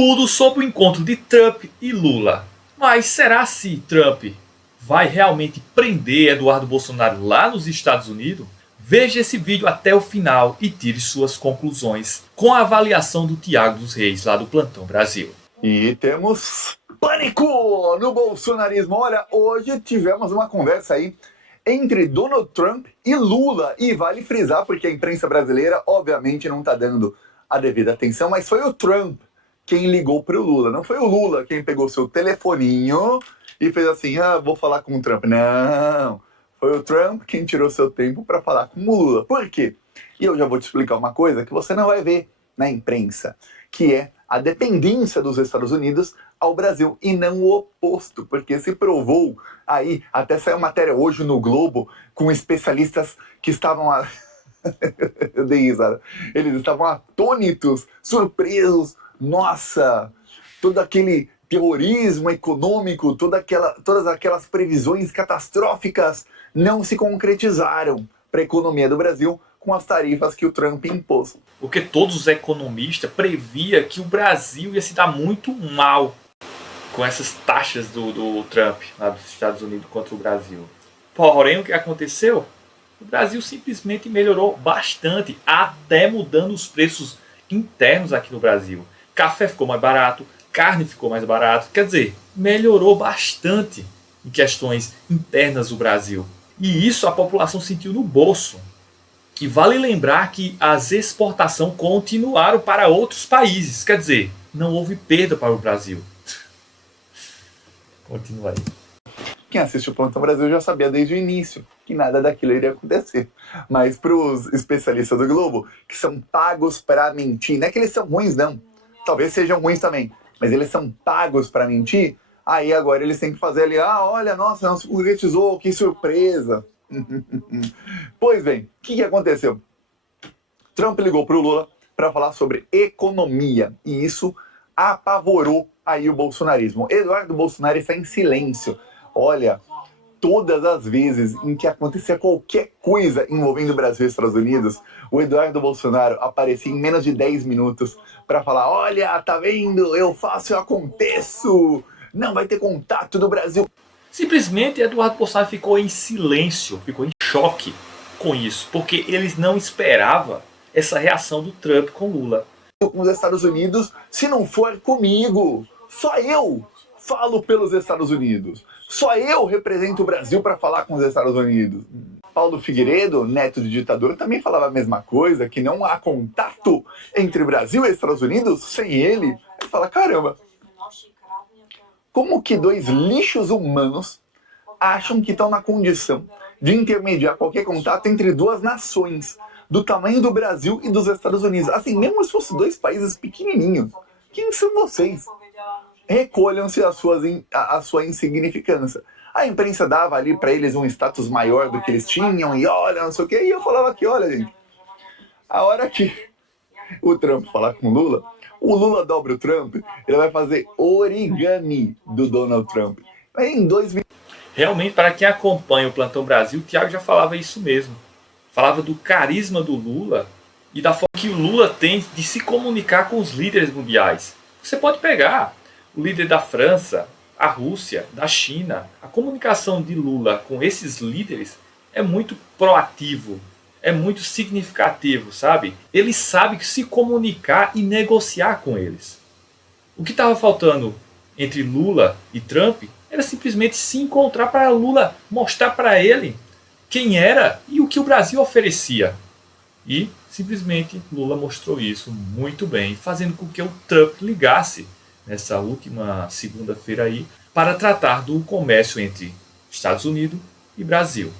Tudo sobre o encontro de Trump e Lula. Mas será se Trump vai realmente prender Eduardo Bolsonaro lá nos Estados Unidos? Veja esse vídeo até o final e tire suas conclusões com a avaliação do Thiago dos Reis, lá do Plantão Brasil. E temos pânico no bolsonarismo. Olha, hoje tivemos uma conversa aí entre Donald Trump e Lula. E vale frisar, porque a imprensa brasileira obviamente não está dando a devida atenção, mas foi o Trump quem ligou para o Lula. Não foi o Lula quem pegou seu telefoninho e fez assim, vou falar com o Trump. Não, foi o Trump quem tirou seu tempo para falar com o Lula. Por quê? E eu já vou te explicar uma coisa que você não vai ver na imprensa, que é a dependência dos Estados Unidos ao Brasil e não o oposto, porque se provou aí, até saiu matéria hoje no Globo com especialistas que estavam eu dei risada. Eles estavam atônitos, surpresos. Nossa, todo aquele terrorismo econômico, todas aquelas previsões catastróficas não se concretizaram para a economia do Brasil com as tarifas que o Trump impôs. Porque todos os economistas previam que o Brasil ia se dar muito mal com essas taxas do Trump lá dos Estados Unidos contra o Brasil. Porém, o que aconteceu? O Brasil simplesmente melhorou bastante, até mudando os preços internos aqui no Brasil. Café ficou mais barato, carne ficou mais barato, quer dizer, melhorou bastante em questões internas do Brasil. E isso a população sentiu no bolso. E vale lembrar que as exportações continuaram para outros países, quer dizer, não houve perda para o Brasil. Continua aí. Quem assiste o Plantão Brasil já sabia desde o início que nada daquilo iria acontecer. Mas para os especialistas do Globo, que são pagos para mentir, não é que eles são ruins, não. Talvez sejam ruins também, mas eles são pagos para mentir. Aí agora eles têm que fazer ali, olha, nossa, não se concretizou, que surpresa. Pois bem, o que aconteceu? Trump ligou para o Lula para falar sobre economia, e isso apavorou aí o bolsonarismo. Eduardo Bolsonaro está em silêncio. Olha, todas as vezes em que acontecia qualquer coisa envolvendo o Brasil e Estados Unidos, o Eduardo Bolsonaro aparecia em menos de 10 minutos para falar, olha, tá vendo, eu faço, eu aconteço, não vai ter contato do Brasil. Simplesmente Eduardo Bolsonaro ficou em silêncio, ficou em choque com isso, porque eles não esperavam essa reação do Trump com Lula. Com os Estados Unidos, se não for comigo, só eu falo pelos Estados Unidos. Só eu represento o Brasil para falar com os Estados Unidos. Paulo Figueiredo, neto de ditador, também falava a mesma coisa, que não há contato entre Brasil e Estados Unidos sem ele. Ele fala, caramba, como que dois lixos humanos acham que estão na condição de intermediar qualquer contato entre duas nações do tamanho do Brasil e dos Estados Unidos? Assim, mesmo se fossem dois países pequenininhos, quem são vocês? Recolham-se a sua insignificância. A imprensa dava ali para eles um status maior do que eles tinham, e olha, não sei o quê, e eu falava que, olha, gente, a hora que o Trump falar com o Lula dobra o Trump, ele vai fazer origami do Donald Trump. Em 2 minutos. Realmente, para quem acompanha o Plantão Brasil, o Thiago já falava isso mesmo. Falava do carisma do Lula e da forma que o Lula tem de se comunicar com os líderes mundiais. Você pode pegar o líder da França, a Rússia, da China. A comunicação de Lula com esses líderes é muito proativo, é muito significativo, sabe? Ele sabe se comunicar e negociar com eles. O que estava faltando entre Lula e Trump era simplesmente se encontrar para Lula mostrar para ele quem era e o que o Brasil oferecia. E simplesmente Lula mostrou isso muito bem, fazendo com que o Trump ligasse nessa última segunda-feira aí, para tratar do comércio entre Estados Unidos e Brasil,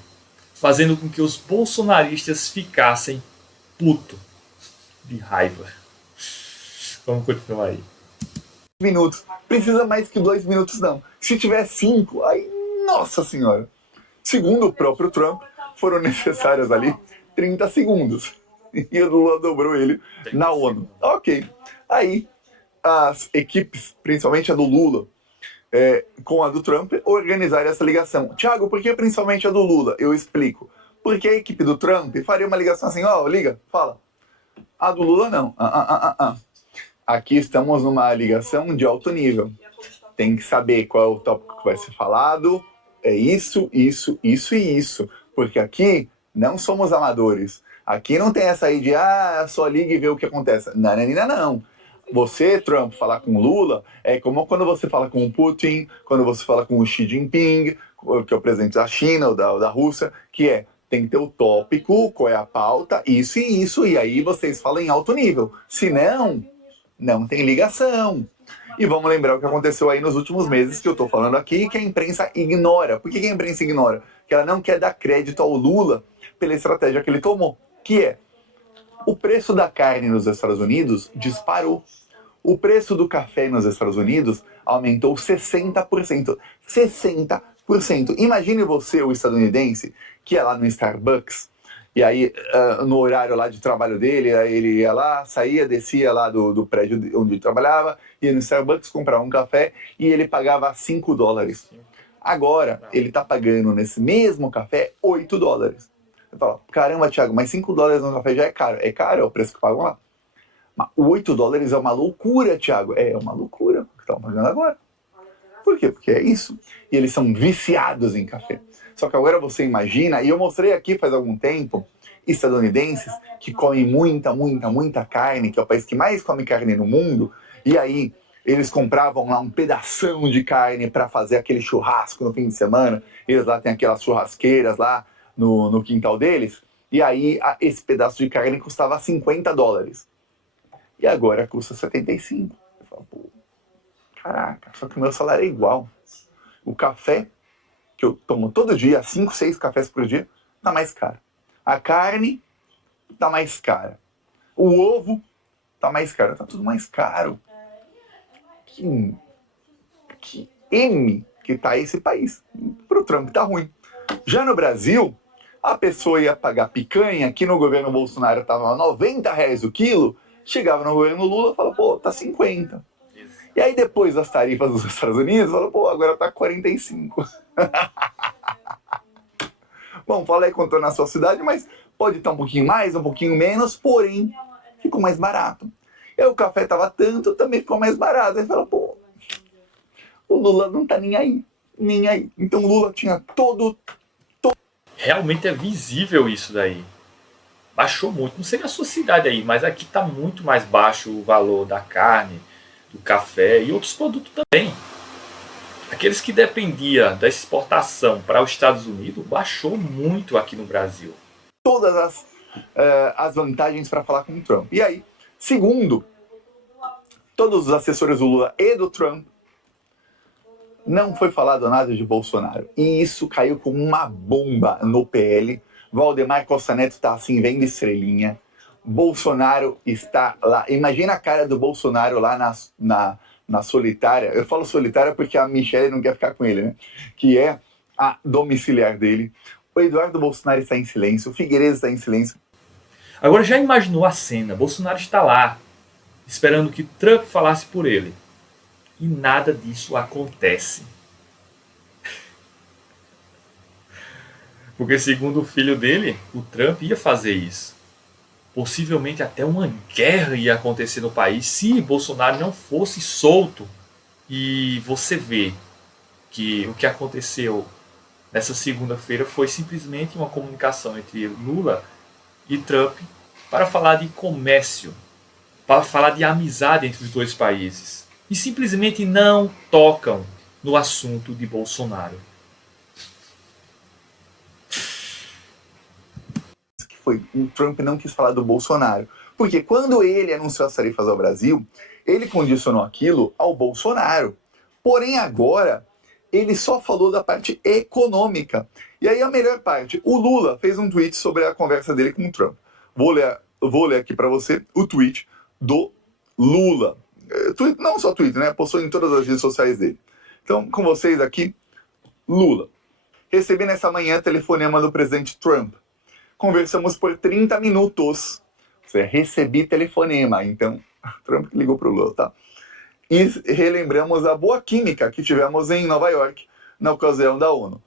fazendo com que os bolsonaristas ficassem putos de raiva. Vamos continuar aí. Minutos. Precisa mais que 2 minutos, não. Se tiver 5, aí, nossa senhora. Segundo o próprio Trump, foram necessários ali 30 segundos. E o Lula dobrou ele na ONU. Ok. Aí, as equipes, principalmente a do Lula, com a do Trump, organizaram essa ligação. Thiago, por que principalmente a do Lula? Eu explico. Porque a equipe do Trump faria uma ligação assim, liga, fala. A do Lula não. aqui estamos numa ligação de alto nível. Tem que saber qual é o tópico que vai ser falado. É isso, isso, isso e isso. Porque aqui não somos amadores. Aqui não tem essa aí de, só liga e vê o que acontece. Não, não, não, não. Você, Trump, falar com Lula é como quando você fala com o Putin, quando você fala com o Xi Jinping, que é o presidente da China ou da Rússia, que tem que ter o tópico, qual é a pauta, isso e isso, e aí vocês falam em alto nível. Se não tem ligação. E vamos lembrar o que aconteceu aí nos últimos meses, que eu estou falando aqui, que a imprensa ignora. Por que a imprensa ignora? Porque ela não quer dar crédito ao Lula pela estratégia que ele tomou, que é o preço da carne nos Estados Unidos disparou. O preço do café nos Estados Unidos aumentou 60%. 60%. Imagine você, o estadunidense, que ia lá no Starbucks, e aí no horário lá de trabalho dele, aí ele ia lá, saía, descia lá do prédio onde ele trabalhava, ia no Starbucks comprar um café e ele pagava $5. Agora, ele está pagando nesse mesmo café $8. Você fala, caramba, Thiago, mas $5 no café já é caro. É caro, é o preço que pagam lá. Mas $8 é uma loucura, Thiago. É uma loucura o que estão pagando agora. Por quê? Porque é isso. E eles são viciados em café. Só que agora você imagina, e eu mostrei aqui faz algum tempo, estadunidenses que comem muita, muita, muita carne, que é o país que mais come carne no mundo, e aí eles compravam lá um pedação de carne para fazer aquele churrasco no fim de semana. Eles lá têm aquelas churrasqueiras lá no quintal deles, e aí esse pedaço de carne custava $50. E agora custa 75. Eu falo, pô, caraca, só que o meu salário é igual. O café, que eu tomo todo dia, 5, 6 cafés por dia, tá mais caro. A carne tá mais cara. O ovo tá mais caro. Tá tudo mais caro. Que M que tá esse país. Pro Trump tá ruim. Já no Brasil, a pessoa ia pagar picanha, que no governo Bolsonaro tava R$90 o quilo, chegava no governo Lula e falava, pô, tá 50. E aí depois das tarifas dos Estados Unidos, falou, pô, agora tá 45. Bom, fala aí quanto é na sua cidade, mas pode estar um pouquinho mais, um pouquinho menos, porém, ficou mais barato. E aí o café tava tanto, também ficou mais barato. Aí fala, pô, o Lula não tá nem aí, nem aí. Então o Lula tinha todo... Realmente é visível isso daí. Baixou muito. Não sei na sua cidade aí, mas aqui está muito mais baixo o valor da carne, do café e outros produtos também. Aqueles que dependiam da exportação para os Estados Unidos baixou muito aqui no Brasil. Todas as vantagens para falar com o Trump. E aí, segundo todos os assessores do Lula e do Trump, não foi falado nada de Bolsonaro. E isso caiu como uma bomba no PL. Valdemar Costa Neto está assim, vendo estrelinha. Bolsonaro está lá. Imagina a cara do Bolsonaro lá na solitária. Eu falo solitária porque a Michelle não quer ficar com ele, né? Que é a domiciliar dele. O Eduardo Bolsonaro está em silêncio. O Figueiredo está em silêncio. Agora já imaginou a cena? Bolsonaro está lá, esperando que Trump falasse por ele. E nada disso acontece. Porque segundo o filho dele, o Trump ia fazer isso. Possivelmente até uma guerra ia acontecer no país se Bolsonaro não fosse solto. E você vê que o que aconteceu nessa segunda-feira foi simplesmente uma comunicação entre Lula e Trump para falar de comércio, para falar de amizade entre os dois países. E simplesmente não tocam no assunto de Bolsonaro. O Trump não quis falar do Bolsonaro. Porque quando ele anunciou as tarifas ao Brasil, ele condicionou aquilo ao Bolsonaro. Porém, agora, ele só falou da parte econômica. E aí a melhor parte, o Lula fez um tweet sobre a conversa dele com o Trump. Vou ler aqui para você o tweet do Lula. Não só tweet, né? Postou em todas as redes sociais dele. Então, com vocês aqui, Lula. Recebi nessa manhã telefonema do presidente Trump. Conversamos por 30 minutos. Recebi telefonema. Então, Trump ligou pro Lula, tá? E relembramos a boa química que tivemos em Nova York, na ocasião da ONU.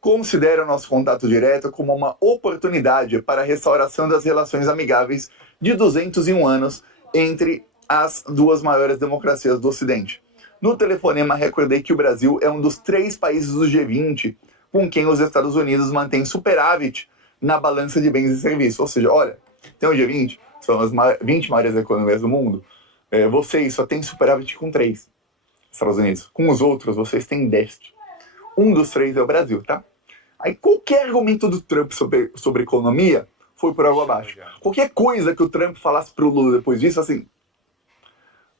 Considero o nosso contato direto como uma oportunidade para a restauração das relações amigáveis de 201 anos entre as duas maiores democracias do Ocidente. No telefonema, recordei que o Brasil é um dos 3 países do G20 com quem os Estados Unidos mantêm superávit na balança de bens e serviços. Ou seja, olha, tem o G20, são as 20 maiores economias do mundo, vocês só têm superávit com 3, Estados Unidos. Com os outros, vocês têm déficit. Um dos 3 é o Brasil, tá? Aí qualquer argumento do Trump sobre economia foi por água abaixo. Qualquer coisa que o Trump falasse pro Lula depois disso, assim,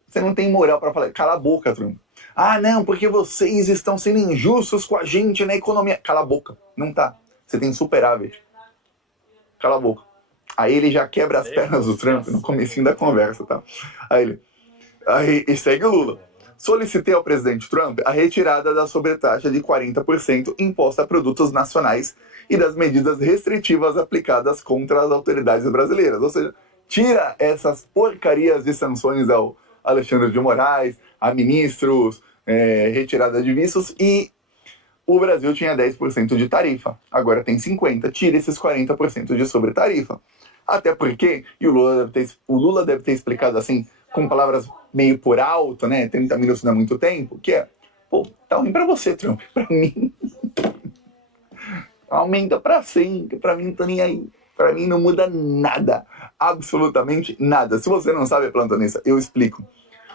você não tem moral para falar. Cala a boca, Trump. Ah, não, porque vocês estão sendo injustos com a gente na economia. Cala a boca. Não tá. Você tem superávit. Cala a boca. Aí ele já quebra as pernas do Trump no comecinho da conversa, tá? Aí segue o Lula. Solicitei ao presidente Trump a retirada da sobretaxa de 40% imposta a produtos nacionais e das medidas restritivas aplicadas contra as autoridades brasileiras. Ou seja, tira essas porcarias de sanções ao Alexandre de Moraes, a ministros, retirada de vistos, e o Brasil tinha 10% de tarifa, agora tem 50%, tira esses 40% de sobretarifa. Até porque, e o Lula deve ter explicado assim, com palavras meio por alto, né, 30 minutos não é muito tempo, que é, pô, tá ruim pra você, Trump, pra mim, aumenta pra 100, pra mim não tô nem aí. Pra mim não muda nada, absolutamente nada. Se você não sabe, plantonista, eu explico.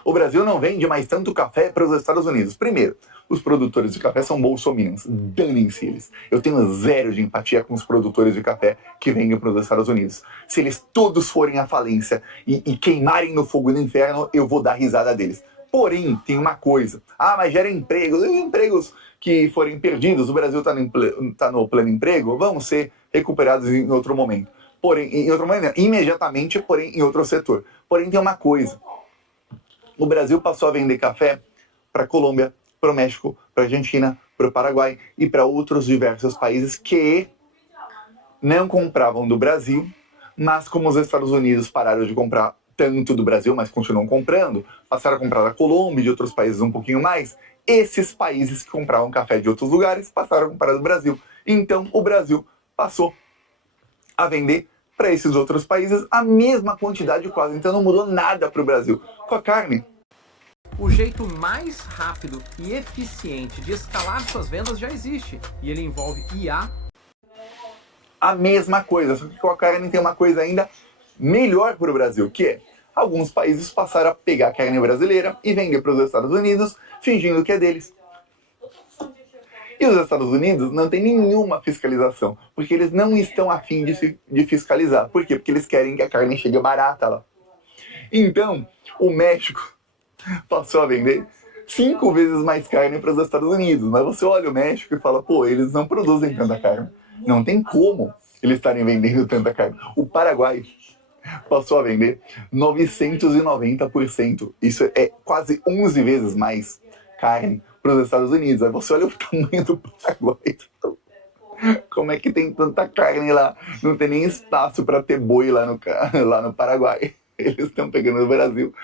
O Brasil não vende mais tanto café para os Estados Unidos. Primeiro, os produtores de café são bolsominions, danem-se eles. Eu tenho zero de empatia com os produtores de café que vendem para os Estados Unidos. Se eles todos forem à falência e queimarem no fogo do inferno, eu vou dar risada deles. Porém, tem uma coisa. Ah, mas gera empregos. E empregos que forem perdidos, o Brasil está no pleno emprego, vão ser recuperados em outro momento. Porém, em outro momento, imediatamente, porém, em outro setor. Porém, tem uma coisa. O Brasil passou a vender café para a Colômbia, para o México, para a Argentina, para o Paraguai e para outros diversos países que não compravam do Brasil, mas como os Estados Unidos pararam de comprar tanto do Brasil, mas continuam comprando, passaram a comprar da Colômbia e de outros países um pouquinho mais, esses países que compravam café de outros lugares passaram a comprar do Brasil. Então o Brasil passou a vender para esses outros países a mesma quantidade quase, então não mudou nada para o Brasil. Com a carne, o jeito mais rápido e eficiente de escalar suas vendas já existe, e ele envolve IA. A mesma coisa, só que com a carne tem uma coisa ainda melhor para o Brasil, que é, alguns países passaram a pegar a carne brasileira e vender para os Estados Unidos, fingindo que é deles. E os Estados Unidos não tem nenhuma fiscalização, porque eles não estão a fim de fiscalizar. Por quê? Porque eles querem que a carne chegue barata lá. Então, o México passou a vender 5 vezes mais carne para os Estados Unidos. Mas você olha o México e fala, pô, eles não produzem tanta carne. Não tem como eles estarem vendendo tanta carne. O Paraguai passou a vender 990%. Isso é quase 11 vezes mais carne para os Estados Unidos. Aí você olha o tamanho do Paraguai. Como é que tem tanta carne lá? Não tem nem espaço para ter boi lá no Paraguai. Eles estão pegando no Brasil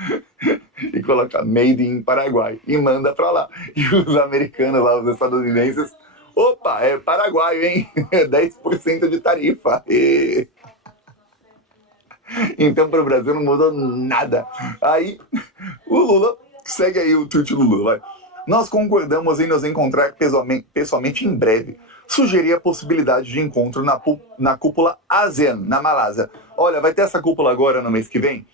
e colocam Made in Paraguai e manda para lá. E os americanos lá, os estadunidenses, opa, é Paraguai, hein? 10% de tarifa. E... Então para o Brasil não mudou nada. Aí o Lula, segue aí o tweet do Lula, vai. Nós concordamos em nos encontrar pessoalmente em breve. Sugeri a possibilidade de encontro na cúpula ASEAN, na Malásia. Olha, vai ter essa cúpula agora no mês que vem,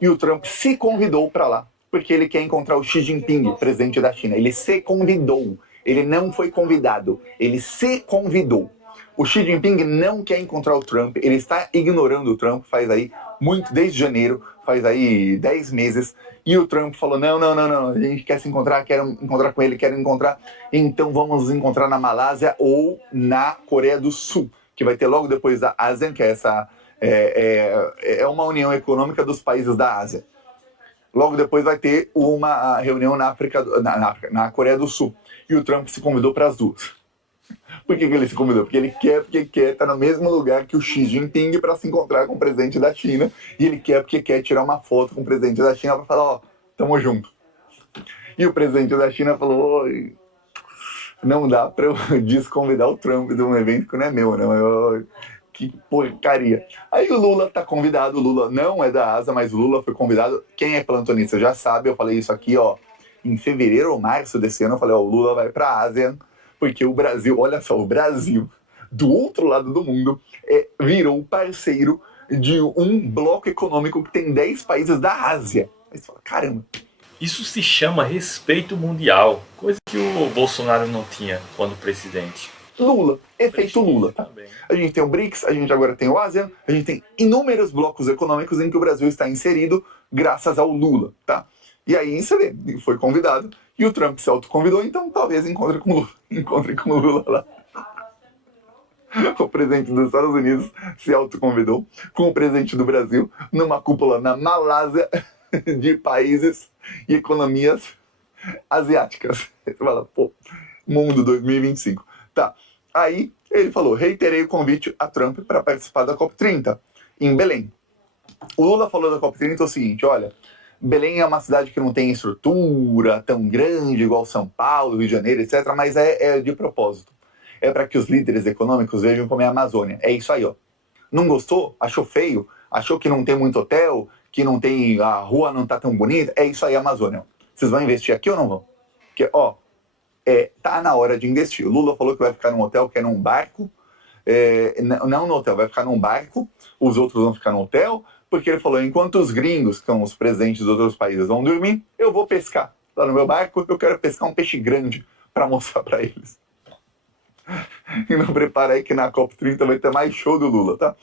e o Trump se convidou para lá, porque ele quer encontrar o Xi Jinping, presidente da China. Ele se convidou, ele não foi convidado, ele se convidou. O Xi Jinping não quer encontrar o Trump, ele está ignorando o Trump, faz aí muito, desde janeiro, faz aí 10 meses, e o Trump falou, não, a gente quer se encontrar, quero encontrar com ele, quero encontrar, então vamos nos encontrar na Malásia ou na Coreia do Sul, que vai ter logo depois da ASEAN, que é essa é uma união econômica dos países da Ásia. Logo depois vai ter uma reunião na Coreia do Sul, e o Trump se convidou para as duas. Por que ele se convidou? Porque ele quer estar no mesmo lugar que o Xi Jinping para se encontrar com o presidente da China. E ele porque quer tirar uma foto com o presidente da China para falar, ó, tamo junto. E o presidente da China falou, oi, não dá para eu desconvidar o Trump de um evento que não é meu, não. Que porcaria. Aí o Lula tá convidado, o Lula não é da ASA, mas o Lula foi convidado. Quem é plantonista já sabe, eu falei isso aqui, ó, em fevereiro ou março desse ano, eu falei, ó, o Lula vai pra ASEAN, porque o Brasil, olha só, o Brasil, do outro lado do mundo, virou parceiro de um bloco econômico que tem 10 países da Ásia. Aí você fala, caramba. Isso se chama respeito mundial, coisa que o Bolsonaro não tinha quando presidente. Lula, efeito Lula, tá? Também. A gente tem o BRICS, a gente agora tem o ASEAN, a gente tem inúmeros blocos econômicos em que o Brasil está inserido graças ao Lula, tá? E aí você vê, foi convidado, e o Trump se autoconvidou, então talvez encontre com o Lula lá. O presidente dos Estados Unidos se autoconvidou com o presidente do Brasil numa cúpula na Malásia de países e economias asiáticas. Você fala, pô, mundo 2025. Tá, aí ele falou, reiterei o convite a Trump para participar da COP30 em Belém. O Lula falou da COP30 o seguinte, olha, Belém é uma cidade que não tem estrutura tão grande igual São Paulo, Rio de Janeiro, etc., mas é de propósito. É para que os líderes econômicos vejam como é a Amazônia. É isso aí, ó. Não gostou? Achou feio? Achou que não tem muito hotel? Que não tem, a rua não tá tão bonita? É isso aí, a Amazônia. Vocês vão investir aqui ou não vão? Porque, ó, tá na hora de investir. O Lula falou que vai ficar num hotel que é num barco. Não no hotel, vai ficar num barco. Os outros vão ficar no hotel. Porque ele falou, enquanto os gringos, que são os presidentes dos outros países, vão dormir, eu vou pescar. Lá no meu barco, eu quero pescar um peixe grande para mostrar para eles. E não prepara aí que na COP30 vai ter mais show do Lula, tá?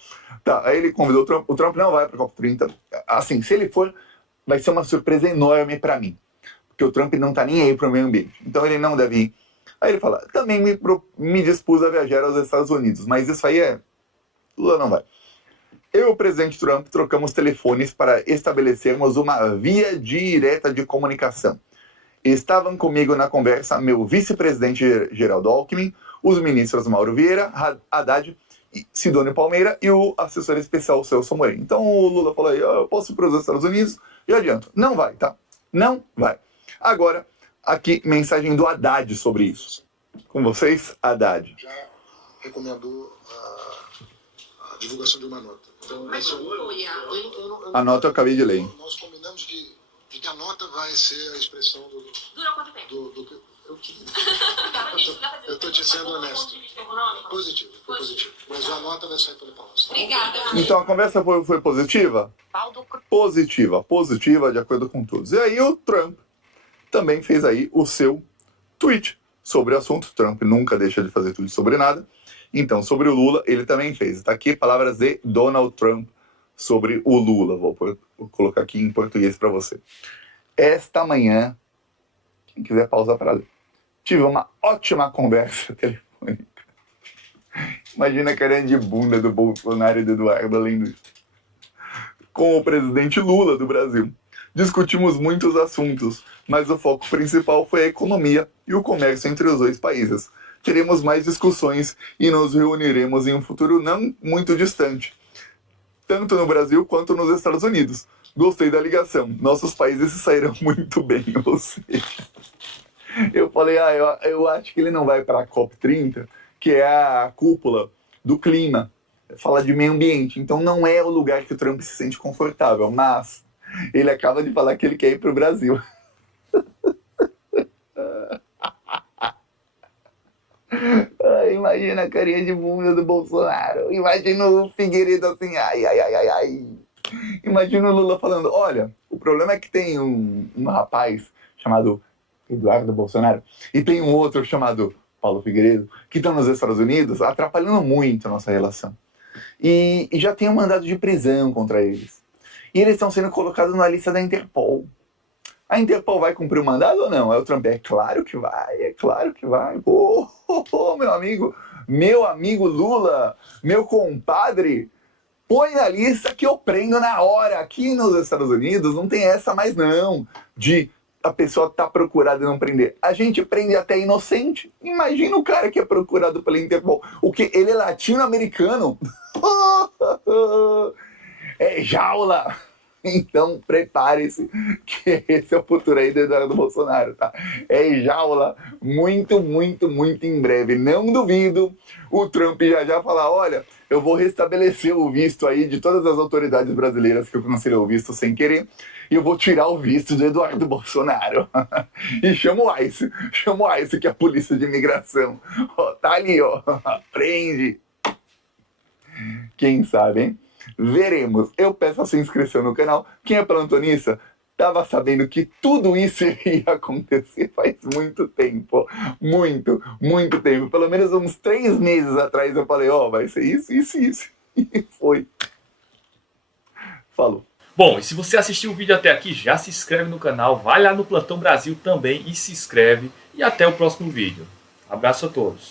Tá, aí ele convidou o Trump. O Trump não vai pra COP30. Assim, se ele for, vai ser uma surpresa enorme pra mim. Porque o Trump não tá nem aí pro meio ambiente. Então ele não deve ir. Aí ele fala, também me dispus a viajar aos Estados Unidos. Mas isso aí Lula não vai. Eu e o presidente Trump trocamos telefones para estabelecermos uma via direta de comunicação. Estavam comigo na conversa meu vice-presidente Geraldo Alckmin, os ministros Mauro Vieira, Haddad, Sidônio Palmeira e o assessor especial Celso Amorim. Então o Lula falou aí, eu posso ir para os Estados Unidos? E adianto, não vai, tá? Não vai. Agora, aqui, mensagem do Haddad sobre isso. Com vocês, Haddad. Já recomendou a divulgação de uma nota. Então, a nota eu acabei de ler. Nós combinamos de que a nota vai ser a expressão do... Dura quanto tempo? Eu estou te sendo honesto. Positivo, foi positivo. Mas a nota vai sair pelo Palácio. Obrigada. Então a conversa foi positiva? Positiva, de acordo com todos. E aí o Trump também fez aí o seu tweet sobre o assunto. Trump nunca deixa de fazer tweet sobre nada. Então, sobre o Lula, ele também fez. Está aqui palavras de Donald Trump sobre o Lula. Vou colocar aqui em português para você. Esta manhã, quem quiser pausar para ler, tive uma ótima conversa telefônica. Imagina a carinha de bunda do Bolsonaro e do Eduardo além disso. Com o presidente Lula do Brasil. Discutimos muitos assuntos, mas o foco principal foi a economia e o comércio entre os dois países. Teremos mais discussões e nos reuniremos em um futuro não muito distante, tanto no Brasil quanto nos Estados Unidos. Gostei da ligação. Nossos países se saíram muito bem, ou seja... Eu falei, eu acho que ele não vai para a COP30, que é a cúpula do clima, fala de meio ambiente. Então não é o lugar que o Trump se sente confortável, mas ele acaba de falar que ele quer ir para o Brasil. Imagina a carinha de bunda do Bolsonaro. Imagina o Figueiredo assim, ai. Imagina o Lula falando, olha, o problema é que tem um rapaz chamado Eduardo Bolsonaro, e tem um outro chamado Paulo Figueiredo, que estão nos Estados Unidos atrapalhando muito a nossa relação. E já tem um mandado de prisão contra eles. E eles estão sendo colocados na lista da Interpol. A Interpol vai cumprir o mandado ou não? Aí o Trump, é claro que vai. Meu amigo Lula, meu compadre, põe na lista que eu prendo na hora. Aqui nos Estados Unidos não tem essa mais não, de a pessoa tá procurada e não prender. A gente prende até inocente. Imagina o cara que é procurado pela Interpol. O que? Ele é latino-americano. É jaula. Então prepare-se, que esse é o futuro aí do Eduardo Bolsonaro, tá? É jaula, muito em breve. Não duvido o Trump já falar, olha, eu vou restabelecer o visto aí de todas as autoridades brasileiras que eu cancelei o visto sem querer, e eu vou tirar o visto do Eduardo Bolsonaro. E chamo o ICE, que é a polícia de imigração. Ó, tá ali, ó, prende. Quem sabe, hein? Veremos. Eu peço a sua inscrição no canal. Quem é plantonista estava sabendo que tudo isso ia acontecer faz muito tempo. Muito, muito tempo. Pelo menos uns 3 meses atrás eu falei, ó, vai ser isso, isso, isso. E foi. Falou. Bom, e se você assistiu o vídeo até aqui, já se inscreve no canal, vai lá no Plantão Brasil também e se inscreve. E até o próximo vídeo. Abraço a todos.